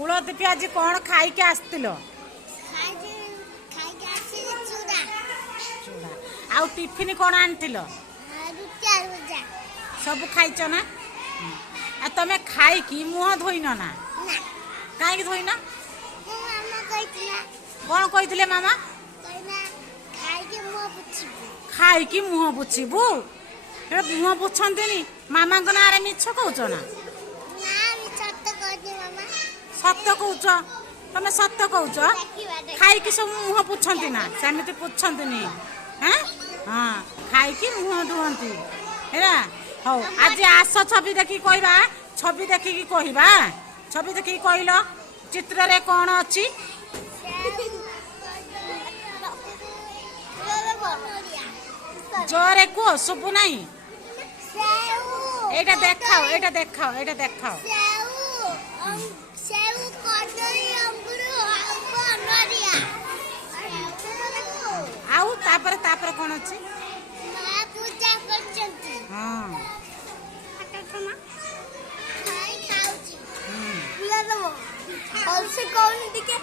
कुलदीपी आज कौन खाई के आसतिलो चूड़ा आउ टिफिन कौन आनथिलो सब खाइछ ना आ तमे खाई की मुह धोइन ना काहे धोइन कौन कहिथिले मामा खाई की मुह पुछिबू ए मुह पुछंतिनी मामा को नारे मिछ कहउछ ना सत्य कहउछ तमे सत्य कहउछ खाई की सब मुह पुछंती ना सेमिति पुछंतिनी हैं हां खाई की मुह धुवंती हेरा हौ आज आस छवि देखि कहबा छवि देखि की कहबा छवि देखि कहलो चित्र रे कोन अछि जोरे को सुबु नाही एटा देखाओ एटा देखाओ एटा देखाओ आउ तापर तापर कोन अछि मां पूजा करचंती हां खाई खाउची बुला दबो और से कौन दिखे